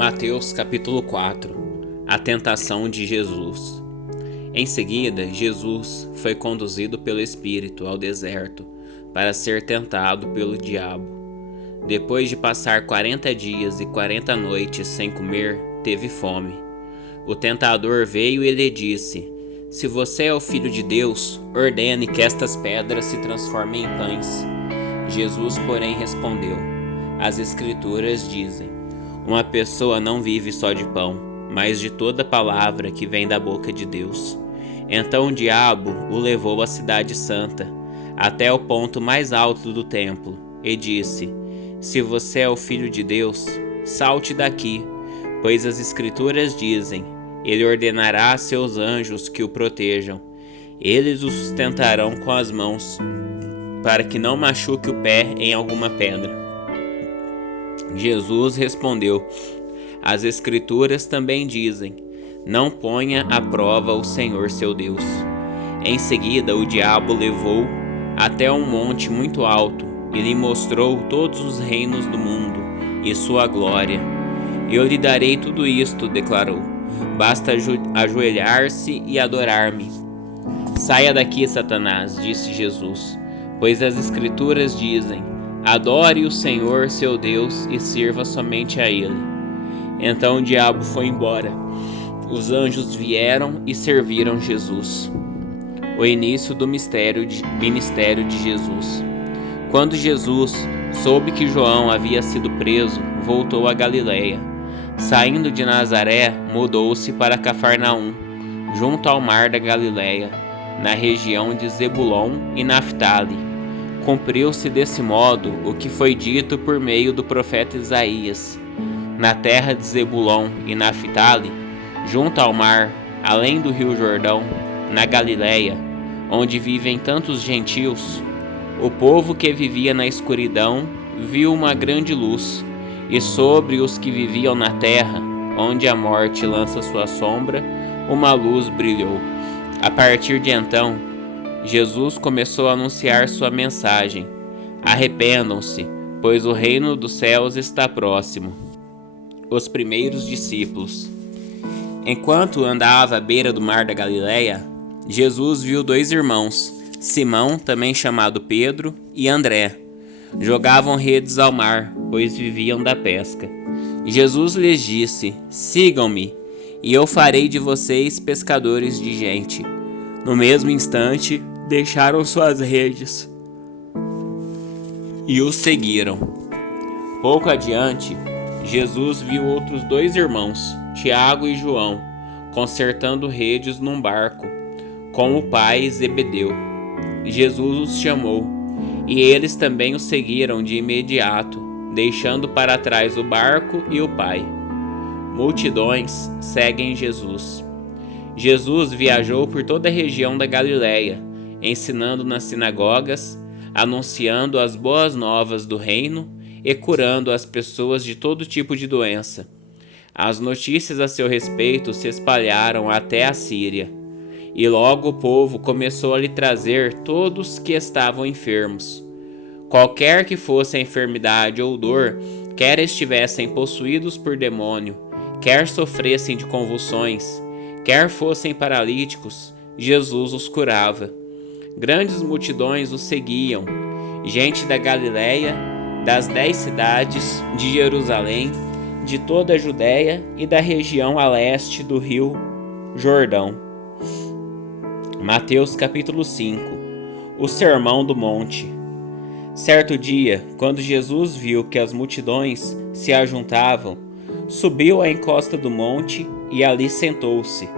Mateus capítulo 4. A tentação de Jesus. Em seguida, Jesus foi conduzido pelo Espírito ao deserto para ser tentado pelo diabo. Depois de passar 40 dias e 40 noites sem comer, teve fome. O tentador veio e lhe disse: "Se você é o Filho de Deus, ordene que estas pedras se transformem em pães." Jesus, porém, respondeu: "As Escrituras dizem: uma pessoa não vive só de pão, mas de toda palavra que vem da boca de Deus." Então o diabo o levou à cidade santa, até o ponto mais alto do templo, e disse: "Se você é o Filho de Deus, salte daqui, pois as Escrituras dizem: ele ordenará a seus anjos que o protejam. Eles o sustentarão com as mãos, para que não machuque o pé em alguma pedra." Jesus respondeu: "As Escrituras também dizem: não ponha à prova o Senhor seu Deus." Em seguida, o diabo levou até um monte muito alto e lhe mostrou todos os reinos do mundo e sua glória. "Eu lhe darei tudo isto", declarou. "Basta ajoelhar-se e adorar-me." "Saia daqui, Satanás", disse Jesus, "pois as Escrituras dizem: adore o Senhor seu Deus e sirva somente a Ele." Então o diabo foi embora. Os anjos vieram e serviram Jesus. O início do ministério de Jesus. Quando Jesus soube que João havia sido preso, voltou a Galiléia. Saindo de Nazaré, mudou-se para Cafarnaum, junto ao mar da Galiléia, na região de Zebulon e Naftali. Cumpriu-se desse modo o que foi dito por meio do profeta Isaías: na terra de Zebulon e Naftali, junto ao mar, além do rio Jordão, na Galiléia, onde vivem tantos gentios, o povo que vivia na escuridão viu uma grande luz, e sobre os que viviam na terra, onde a morte lança sua sombra, uma luz brilhou. A partir de então, Jesus começou a anunciar sua mensagem: arrependam-se, pois o reino dos céus está próximo. Os primeiros discípulos. Enquanto andava à beira do mar da Galiléia, Jesus viu dois irmãos, Simão, também chamado Pedro, e André. Jogavam redes ao mar, pois viviam da pesca. Jesus lhes disse: "Sigam-me, e eu farei de vocês pescadores de gente." No mesmo instante, deixaram suas redes e os seguiram. Pouco adiante, Jesus viu outros dois irmãos, Tiago e João, consertando redes num barco, com o pai Zebedeu. Jesus os chamou, e eles também o seguiram de imediato, deixando para trás o barco e o pai. Multidões seguem Jesus. Jesus viajou por toda a região da Galiléia, ensinando nas sinagogas, anunciando as boas novas do reino e curando as pessoas de todo tipo de doença. As notícias a seu respeito se espalharam até a Síria, e logo o povo começou a lhe trazer todos que estavam enfermos. Qualquer que fosse a enfermidade ou dor, quer estivessem possuídos por demônio, quer sofressem de convulsões, quer fossem paralíticos, Jesus os curava. Grandes multidões os seguiam, gente da Galiléia, das 10 cidades, de Jerusalém, de toda a Judéia e da região a leste do rio Jordão. Mateus capítulo 5. O Sermão do Monte. Certo dia, quando Jesus viu que as multidões se ajuntavam, subiu à encosta do monte e ali sentou-se.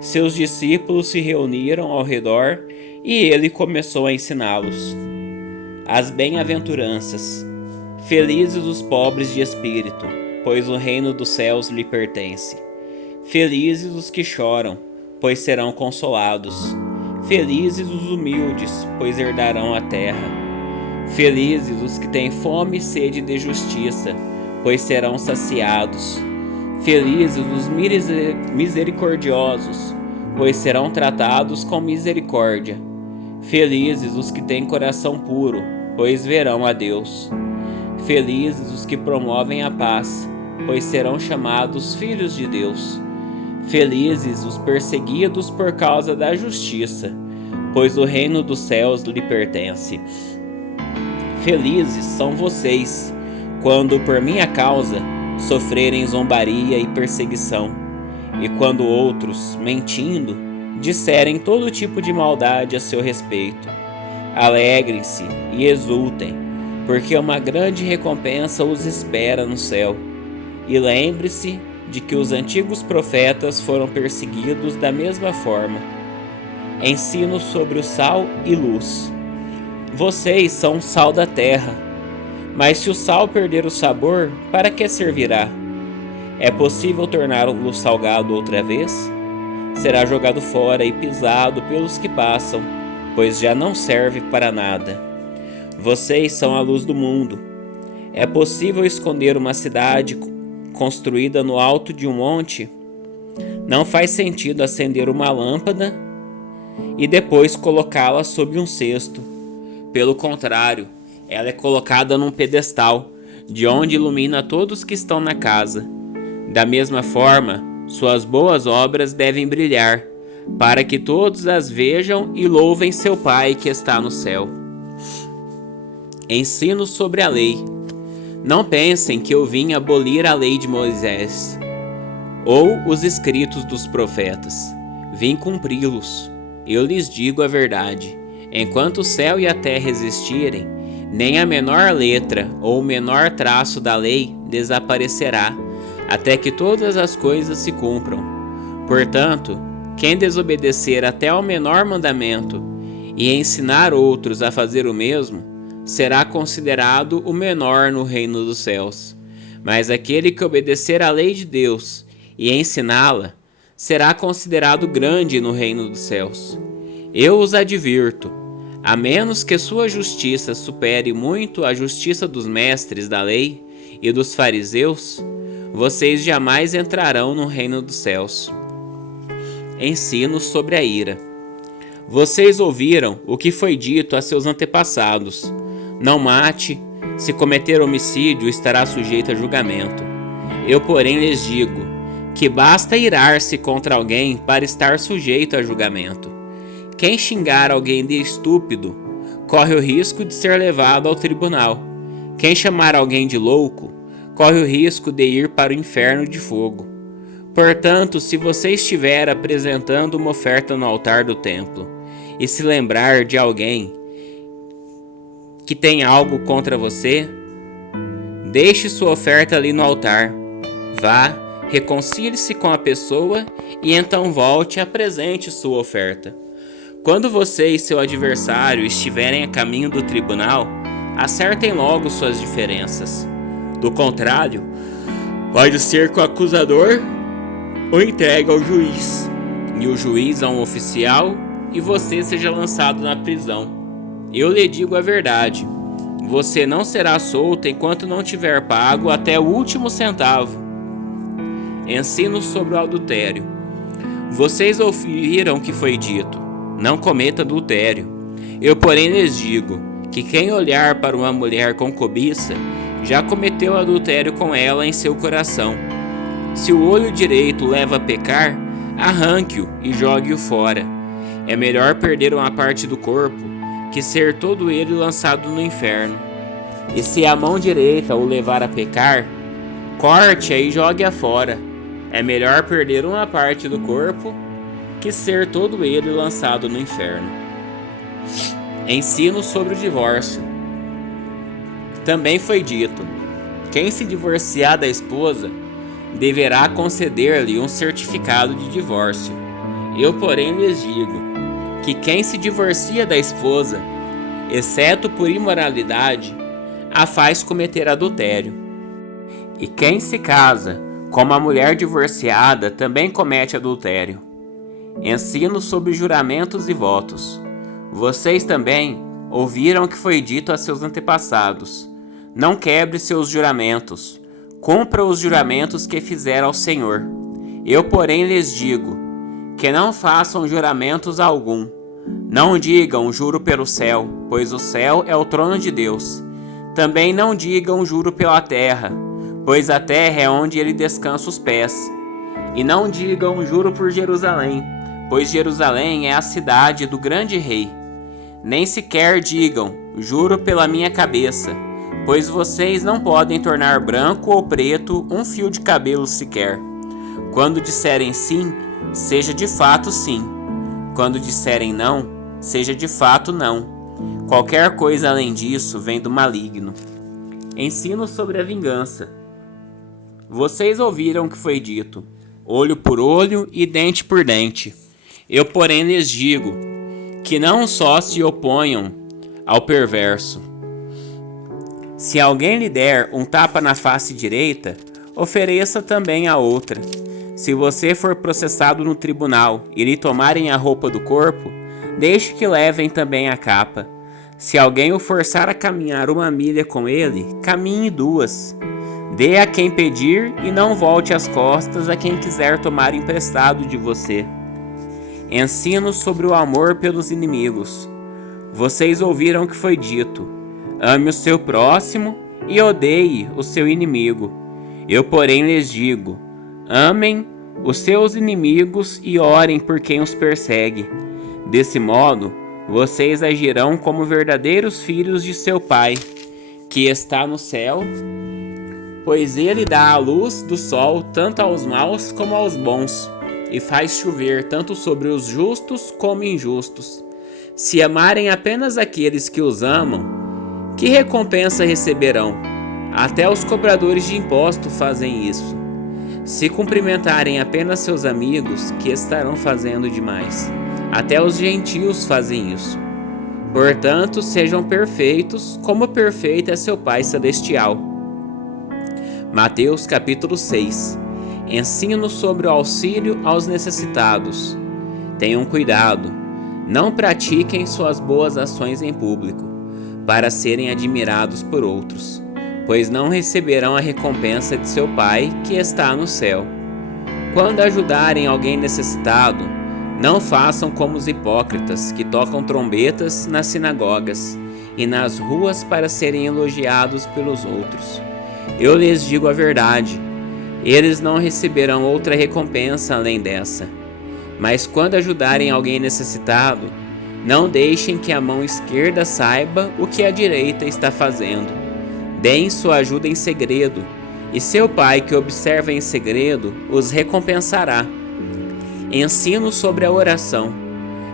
Seus discípulos se reuniram ao redor e ele começou a ensiná-los. As bem-aventuranças. Felizes os pobres de espírito, pois o reino dos céus lhe pertence. Felizes os que choram, pois serão consolados. Felizes os humildes, pois herdarão a terra. Felizes os que têm fome e sede de justiça, pois serão saciados. Felizes os misericordiosos, pois serão tratados com misericórdia. Felizes os que têm coração puro, pois verão a Deus. Felizes os que promovem a paz, pois serão chamados filhos de Deus. Felizes os perseguidos por causa da justiça, pois o reino dos céus lhe pertence. Felizes são vocês, quando por minha causa sofrerem zombaria e perseguição, e quando outros, mentindo, disserem todo tipo de maldade a seu respeito. Alegrem-se e exultem, porque uma grande recompensa os espera no céu. E lembre-se de que os antigos profetas foram perseguidos da mesma forma. Ensino sobre o sal e luz. Vocês são o sal da terra, mas se o sal perder o sabor, para que servirá? É possível torná-lo salgado outra vez? Será jogado fora e pisado pelos que passam, pois já não serve para nada. Vocês são a luz do mundo. É possível esconder uma cidade construída no alto de um monte? Não faz sentido acender uma lâmpada e depois colocá-la sob um cesto. Pelo contrário, ela é colocada num pedestal, de onde ilumina todos que estão na casa. Da mesma forma, suas boas obras devem brilhar, para que todos as vejam e louvem seu Pai que está no céu. Ensino sobre a lei. Não pensem que eu vim abolir a lei de Moisés, ou os escritos dos profetas. Vim cumpri-los. Eu lhes digo a verdade. Enquanto o céu e a terra existirem, nem a menor letra ou o menor traço da lei desaparecerá, até que todas as coisas se cumpram. Portanto, quem desobedecer até ao menor mandamento e ensinar outros a fazer o mesmo, será considerado o menor no reino dos céus. Mas aquele que obedecer à lei de Deus e ensiná-la, será considerado grande no reino dos céus. Eu os advirto, a menos que sua justiça supere muito a justiça dos mestres da lei e dos fariseus, vocês jamais entrarão no reino dos céus. Ensino sobre a ira. Vocês ouviram o que foi dito a seus antepassados: não mate, se cometer homicídio estará sujeito a julgamento. Eu, porém, lhes digo que basta irar-se contra alguém para estar sujeito a julgamento. Quem xingar alguém de estúpido corre o risco de ser levado ao tribunal. Quem chamar alguém de louco corre o risco de ir para o inferno de fogo. Portanto, se você estiver apresentando uma oferta no altar do templo e se lembrar de alguém que tem algo contra você, deixe sua oferta ali no altar. Vá, reconcilie-se com a pessoa e então volte e apresente sua oferta. Quando você e seu adversário estiverem a caminho do tribunal, acertem logo suas diferenças. Do contrário, pode ser que o acusador o entregue ao juiz, e o juiz a um oficial, e você seja lançado na prisão. Eu lhe digo a verdade: você não será solto enquanto não tiver pago até o último centavo. Ensino sobre o adultério. Vocês ouviram o que foi dito: não cometa adultério. Eu, porém, lhes digo que quem olhar para uma mulher com cobiça já cometeu adultério com ela em seu coração. Se o olho direito leva a pecar, arranque-o e jogue-o fora. É melhor perder uma parte do corpo que ser todo ele lançado no inferno. E se a mão direita o levar a pecar, corte-a e jogue-a fora. É melhor perder uma parte do corpo que ser todo ele lançado no inferno. Ensino sobre o divórcio. Também foi dito: quem se divorciar da esposa deverá conceder-lhe um certificado de divórcio. Eu, porém, lhes digo que quem se divorcia da esposa, exceto por imoralidade, a faz cometer adultério. E quem se casa com uma mulher divorciada também comete adultério. Ensino sobre juramentos e votos. Vocês também ouviram o que foi dito a seus antepassados: não quebre seus juramentos, cumpra os juramentos que fizer ao Senhor. Eu, porém, lhes digo que não façam juramentos algum. Não digam juro pelo céu, pois o céu é o trono de Deus. Também não digam juro pela terra, pois a terra é onde ele descansa os pés. E não digam juro por Jerusalém, pois Jerusalém é a cidade do grande rei. Nem sequer digam juro pela minha cabeça, pois vocês não podem tornar branco ou preto um fio de cabelo sequer. Quando disserem sim, seja de fato sim. Quando disserem não, seja de fato não. Qualquer coisa além disso vem do maligno. Ensino sobre a vingança. Vocês ouviram o que foi dito: olho por olho e dente por dente. Eu, porém, lhes digo que não só se oponham ao perverso. Se alguém lhe der um tapa na face direita, ofereça também a outra. Se você for processado no tribunal e lhe tomarem a roupa do corpo, deixe que levem também a capa. Se alguém o forçar a caminhar 1 milha com ele, caminhe 2. Dê a quem pedir e não volte as costas a quem quiser tomar emprestado de você. Ensino sobre o amor pelos inimigos. Vocês ouviram o que foi dito: ame o seu próximo e odeie o seu inimigo. Eu, porém, lhes digo: amem os seus inimigos e orem por quem os persegue. Desse modo, vocês agirão como verdadeiros filhos de seu Pai, que está no céu, pois ele dá a luz do sol tanto aos maus como aos bons, e faz chover tanto sobre os justos como injustos. Se amarem apenas aqueles que os amam, que recompensa receberão? Até os cobradores de imposto fazem isso. Se cumprimentarem apenas seus amigos, que estarão fazendo demais? Até os gentios fazem isso. Portanto, sejam perfeitos, como perfeito é seu Pai Celestial. Mateus capítulo 6. Ensino sobre o auxílio aos necessitados. Tenham cuidado, não pratiquem suas boas ações em público, para serem admirados por outros, pois não receberão a recompensa de seu Pai que está no céu. Quando ajudarem alguém necessitado, não façam como os hipócritas que tocam trombetas nas sinagogas e nas ruas para serem elogiados pelos outros. Eu lhes digo a verdade, eles não receberão outra recompensa além dessa. Mas quando ajudarem alguém necessitado, não deixem que a mão esquerda saiba o que a direita está fazendo. Deem sua ajuda em segredo, e seu Pai que observa em segredo os recompensará. Ensino sobre a oração.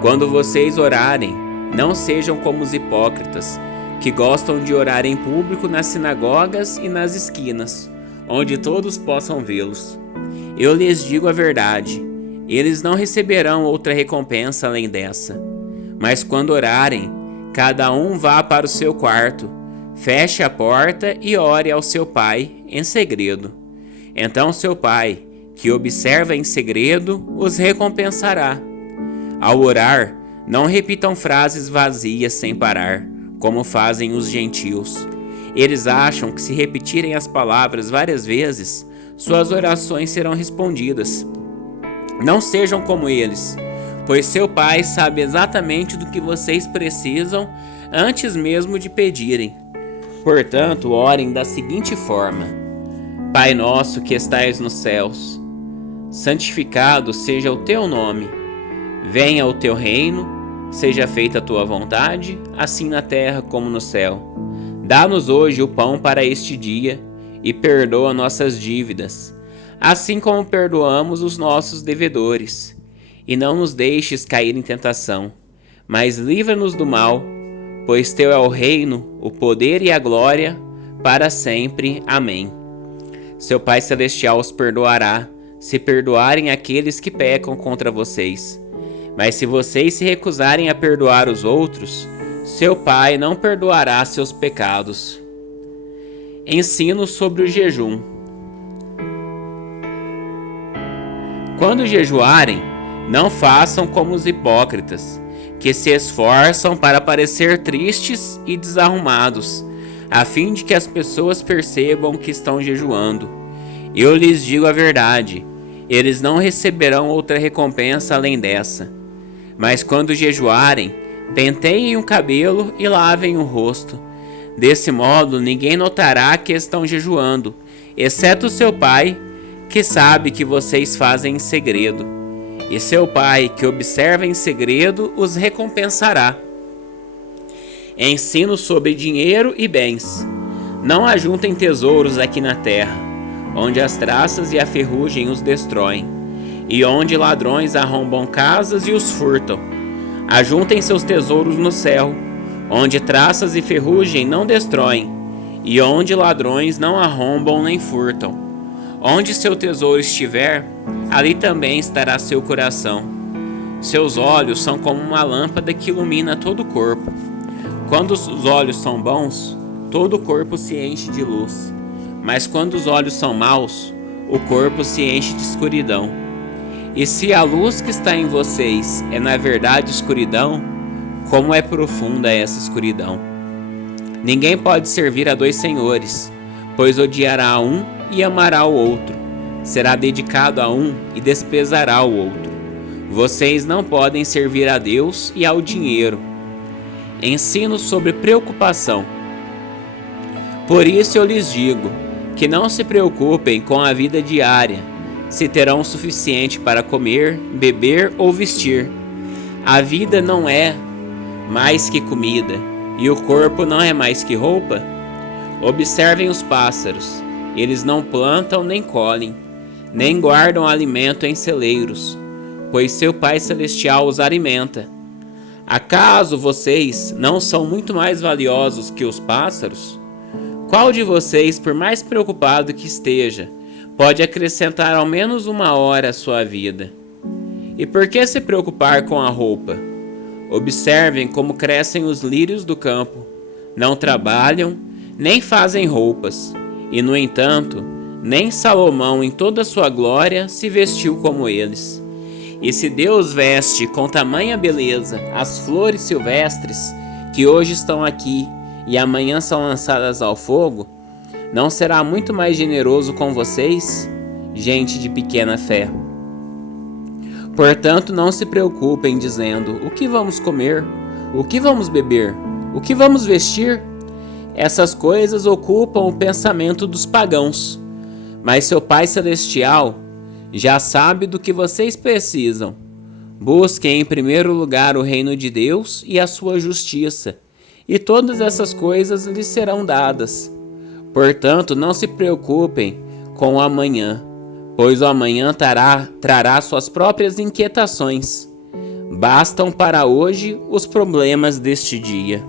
Quando vocês orarem, não sejam como os hipócritas, que gostam de orar em público nas sinagogas e nas esquinas, onde todos possam vê-los. Eu lhes digo a verdade, eles não receberão outra recompensa além dessa. Mas quando orarem, cada um vá para o seu quarto, feche a porta e ore ao seu Pai em segredo. Então seu Pai, que observa em segredo, os recompensará. Ao orar, não repitam frases vazias sem parar, como fazem os gentios. Eles acham que se repetirem as palavras várias vezes, suas orações serão respondidas. Não sejam como eles, pois seu Pai sabe exatamente do que vocês precisam antes mesmo de pedirem. Portanto, orem da seguinte forma: Pai nosso que estais nos céus, santificado seja o teu nome. Venha o teu reino, seja feita a tua vontade, assim na terra como no céu. Dá-nos hoje o pão para este dia, e perdoa nossas dívidas, assim como perdoamos os nossos devedores. E não nos deixes cair em tentação, mas livra-nos do mal, pois teu é o reino, o poder e a glória, para sempre. Amém. Seu Pai Celestial os perdoará, se perdoarem aqueles que pecam contra vocês. Mas se vocês se recusarem a perdoar os outros, seu Pai não perdoará seus pecados. Ensino sobre o jejum. Quando jejuarem, não façam como os hipócritas, que se esforçam para parecer tristes e desarrumados, a fim de que as pessoas percebam que estão jejuando. Eu lhes digo a verdade, eles não receberão outra recompensa além dessa. Mas quando jejuarem, penteiem o cabelo e lavem o rosto. Desse modo, ninguém notará que estão jejuando, exceto seu Pai, que sabe que vocês fazem em segredo. E seu Pai, que observa em segredo, os recompensará. Ensino sobre dinheiro e bens. Não ajuntem tesouros aqui na terra, onde as traças e a ferrugem os destroem, e onde ladrões arrombam casas e os furtam. Ajuntem seus tesouros no céu, onde traças e ferrugem não destroem, e onde ladrões não arrombam nem furtam. Onde seu tesouro estiver, ali também estará seu coração. Seus olhos são como uma lâmpada que ilumina todo o corpo. Quando os olhos são bons, todo o corpo se enche de luz. Mas quando os olhos são maus, o corpo se enche de escuridão. E se a luz que está em vocês é na verdade escuridão, como é profunda essa escuridão? Ninguém pode servir a dois senhores, pois odiará um e amará o outro. Será dedicado a um e desprezará o outro. Vocês não podem servir a Deus e ao dinheiro. Ensino sobre preocupação. Por isso eu lhes digo que não se preocupem com a vida diária, se terão o suficiente para comer, beber ou vestir. A vida não é mais que comida, e o corpo não é mais que roupa? Observem os pássaros. Eles não plantam nem colhem, nem guardam alimento em celeiros, pois seu Pai Celestial os alimenta. Acaso vocês não são muito mais valiosos que os pássaros? Qual de vocês, por mais preocupado que esteja, pode acrescentar ao menos uma hora à sua vida? E por que se preocupar com a roupa? Observem como crescem os lírios do campo. Não trabalham, nem fazem roupas. E, no entanto, nem Salomão em toda a sua glória se vestiu como eles. E se Deus veste com tamanha beleza as flores silvestres, que hoje estão aqui e amanhã são lançadas ao fogo, não será muito mais generoso com vocês, gente de pequena fé? Portanto, não se preocupem dizendo: o que vamos comer? O que vamos beber? O que vamos vestir? Essas coisas ocupam o pensamento dos pagãos, mas seu Pai Celestial já sabe do que vocês precisam. Busquem em primeiro lugar o reino de Deus e a sua justiça, e todas essas coisas lhes serão dadas. Portanto, não se preocupem com o amanhã, pois o amanhã trará suas próprias inquietações. Bastam para hoje os problemas deste dia.